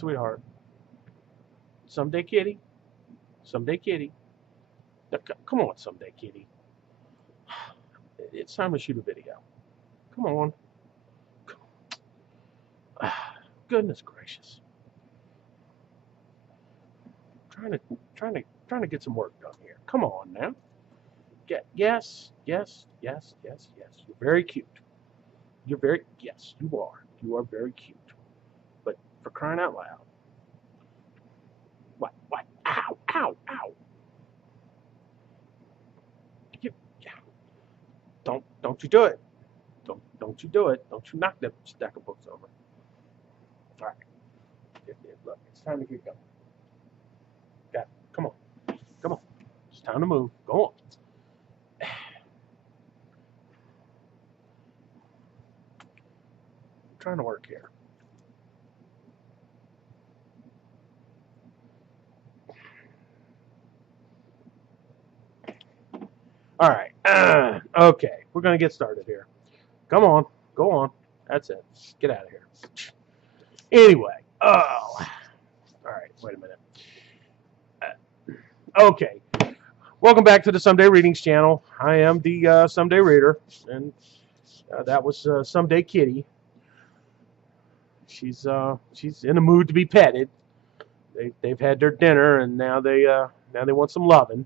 sweetheart. Someday, kitty. Someday, kitty. Come on, someday, kitty. It's time to shoot a video. Come on. Goodness gracious. Trying to get some work done here. Come on now. Yes. You're very cute. Yes, you are. You are very cute. But for crying out loud. What? Ow. Yeah. Don't you do it. Don't you do it. Don't you knock that stack of books over. All right. Look, it's time to get going. Got it. Come on. It's time to move. Go on. I'm trying to work here. All right. Okay. We're going to get started here. Come on. Go on. That's it. Get out of here. Anyway. Oh. All right. Wait a minute. Okay. Welcome back to the Someday Readings channel. I am the Someday Reader, and that was Someday Kitty. She's in the mood to be petted. They've had their dinner, and now they want some loving.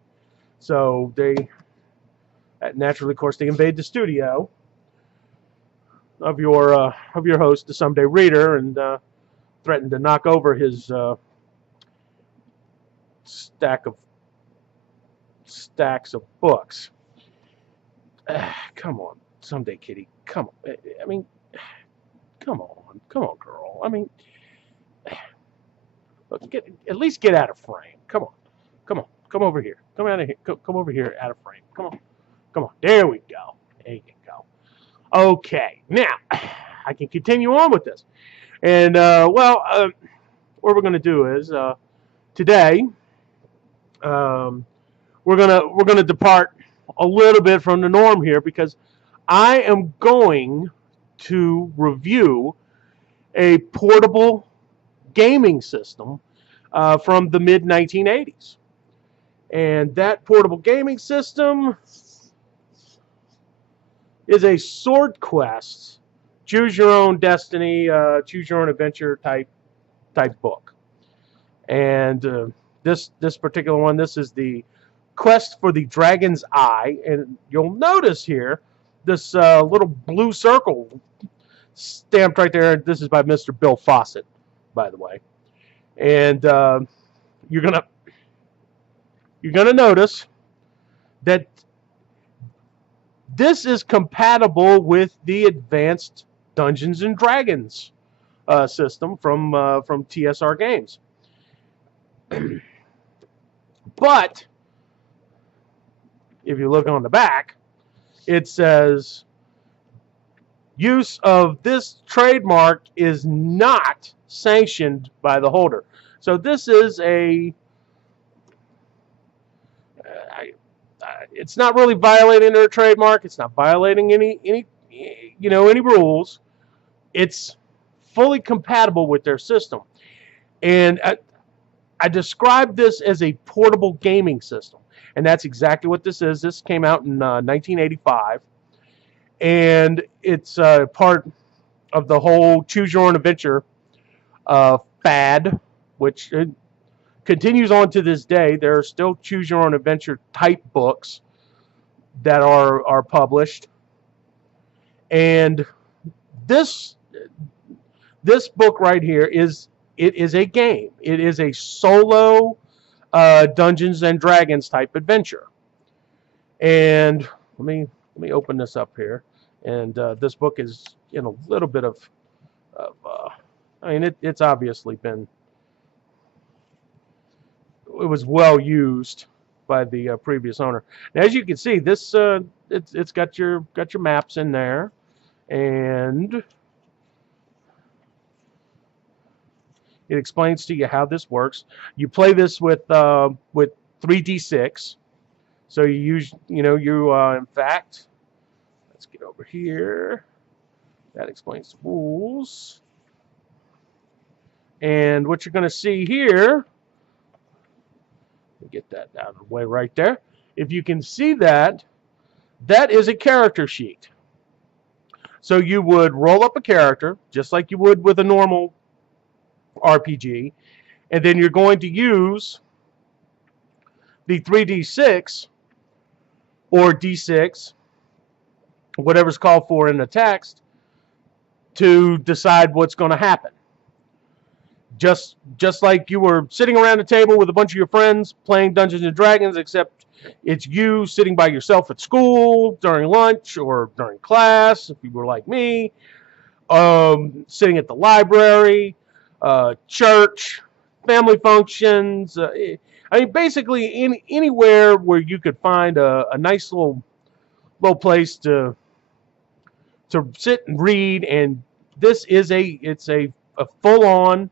So they naturally, of course, they invade the studio of your host, the Someday Reader, and threatened to knock over his stacks of books. Come on, Someday Kitty. Come on. I mean, come on, girl. I mean, look, at least get out of frame. Come over here. Come out of here. Come over here, out of frame. Come on. There we go. There you go. Okay, now I can continue on with this, and what we're going to do is today we're gonna depart a little bit from the norm here, because I am going to review a portable gaming system from the mid-1980s. And that portable gaming system is a SwordQuest, choose your own destiny, choose your own adventure type book. And this particular one, this is the Quest for the Dragon's Eye, and you'll notice here this little blue circle stamped right there. This is by Mr. Bill Fawcett, by the way. And you're gonna notice that this is compatible with the Advanced Dungeons and Dragons system from TSR Games. But if you look on the back, it says use of this trademark is not sanctioned by the holder. So this is it's not really violating their trademark. It's not violating any rules. It's fully compatible with their system. And I described this as a portable gaming system, and that's exactly what this is. This came out in 1985, and it's part of the whole Choose Your Own Adventure fad, which continues on to this day. There are still Choose Your Own Adventure type books that are published, and this book right here is a game. It is a solo Dungeons and Dragons type adventure. And let me open this up here. And this book is in a little bit of I mean, it's obviously been, it was well used by the previous owner. Now, as you can see, this it's got your maps in there, and it explains to you how this works. You play this with 3d6. So you use, in fact, let's get over here. That explains the rules. And what you're going to see here, get that out of the way right there. If you can see that, that is a character sheet. So you would roll up a character, just like you would with a normal RPG, and then you're going to use the 3d6 or d6, whatever's called for in the text, to decide what's going to happen. Just like you were sitting around a table with a bunch of your friends playing Dungeons and Dragons, except it's you sitting by yourself at school during lunch or during class, if you were like me, sitting at the library, church, family functions. I mean, basically anywhere where you could find a nice little place to sit and read. And this is a full-on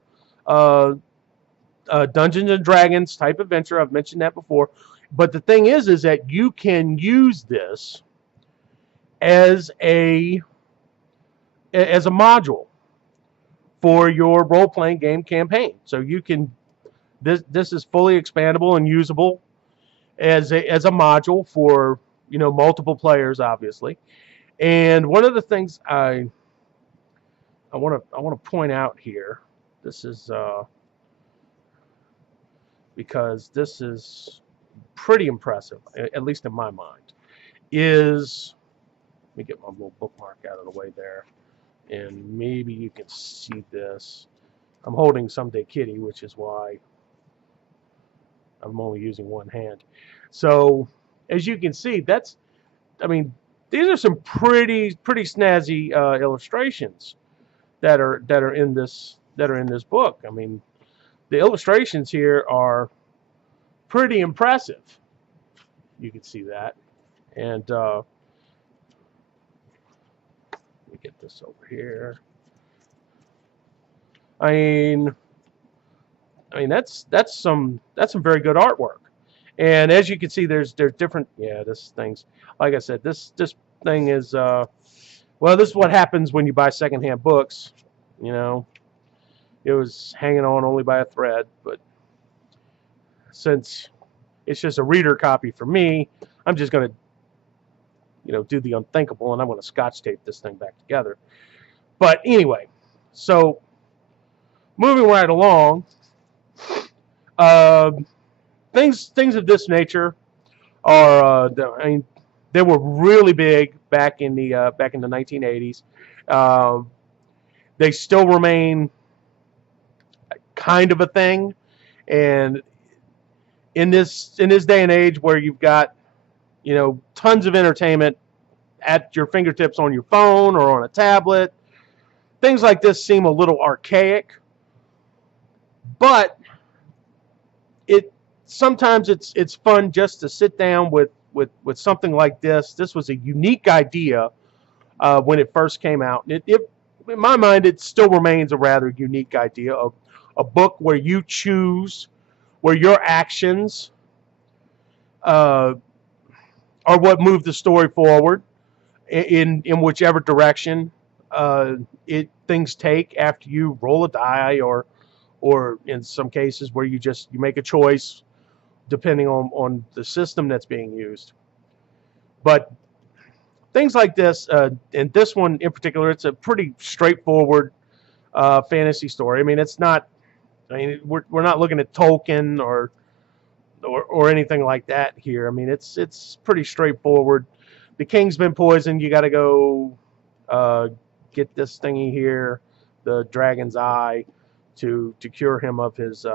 Dungeons and Dragons type adventure. I've mentioned that before. But the thing is that you can use this as a module for your role-playing game campaign. So you can, this is fully expandable and usable as a module for, you know, multiple players, obviously. And one of the things I want to point out here, this is because this is pretty impressive, at least in my mind, is, let me get my little bookmark out of the way there, and maybe you can see this. I'm holding Someday Kitty, which is why I'm only using one hand. So as you can see, that's, I mean, these are some pretty snazzy illustrations that are in this book. I mean, the illustrations here are pretty impressive. You can see that. And let me get this over here. I mean that's some very good artwork. And as you can see, there's different, yeah, this thing's, like I said, this thing is well, this is what happens when you buy secondhand books. You know, it was hanging on only by a thread, but since it's just a reader copy for me, I'm just going to, you know, do the unthinkable, and I'm going to scotch tape this thing back together. But anyway, so moving right along, things of this nature are, I mean, they were really big back in the 1980s. They still remain kind of a thing, and in this day and age where you've got, you know, tons of entertainment at your fingertips on your phone or on a tablet, things like this seem a little archaic. But sometimes it's fun just to sit down with something like this. This was a unique idea when it first came out. In my mind, it still remains a rather unique idea of a book where you choose, where your actions are what move the story forward in whichever direction things take after you roll a die, or in some cases where you make a choice depending on the system that's being used. But things like this, and this one in particular, it's a pretty straightforward fantasy story. I mean, it's not, I mean, we're not looking at Tolkien or anything like that here. I mean, it's pretty straightforward. The king's been poisoned. You got to go get this thingy here, the dragon's eye, to cure him of his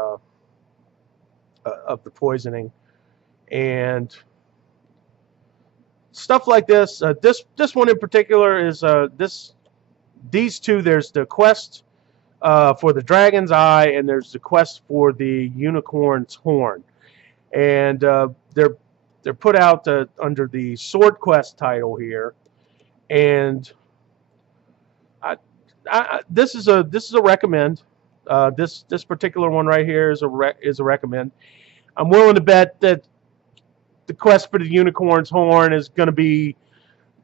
of the poisoning, and stuff like this. This one in particular is these two. There's the quest for the dragon's eye, and there's the quest for the unicorn's horn, and they're put out under the SwordQuest title here, and this is a recommend. This particular one right here is a recommend. I'm willing to bet that the quest for the unicorn's horn is going to be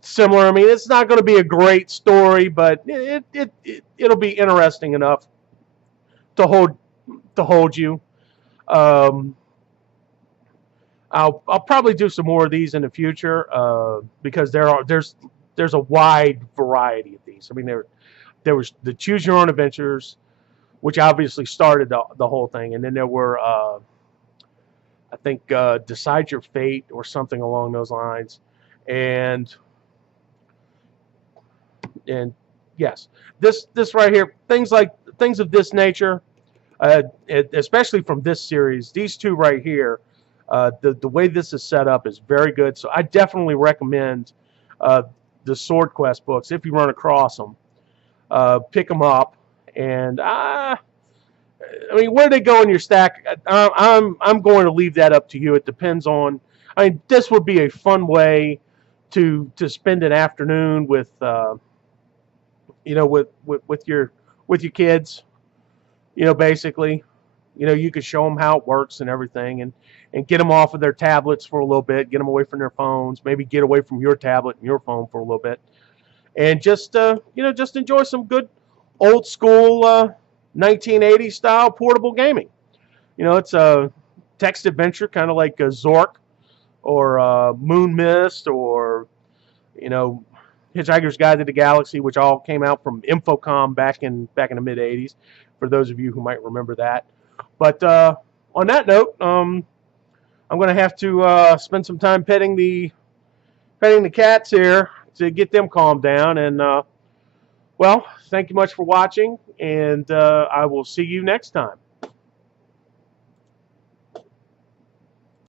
similar. I mean, it's not going to be a great story, but it'll be interesting enough to hold you. Um, I'll probably do some more of these in the future because there's a wide variety of these. I mean, there was the Choose Your Own Adventures, which obviously started the whole thing, and then there were I think Decide Your Fate or something along those lines, and and yes, this right here, things of this nature, especially from this series, these two right here, the way this is set up is very good. So I definitely recommend uh, the SwordQuest books if you run across them. Pick them up, and I mean, where they go in your stack, I'm going to leave that up to you. It depends on. I mean, this would be a fun way to spend an afternoon with with your kids. Basically, you could show them how it works and everything, and get them off of their tablets for a little bit, get them away from their phones, maybe get away from your tablet and your phone for a little bit, and just enjoy some good old school 1980s style portable gaming. It's a text adventure, kind of like a Zork or Moon Mist or you know Hitchhiker's Guide to the Galaxy, which all came out from Infocom back in the mid-'80s. For those of you who might remember that. But on that note, I'm going to have to spend some time petting the cats here to get them calmed down. And well, thank you much for watching, and I will see you next time.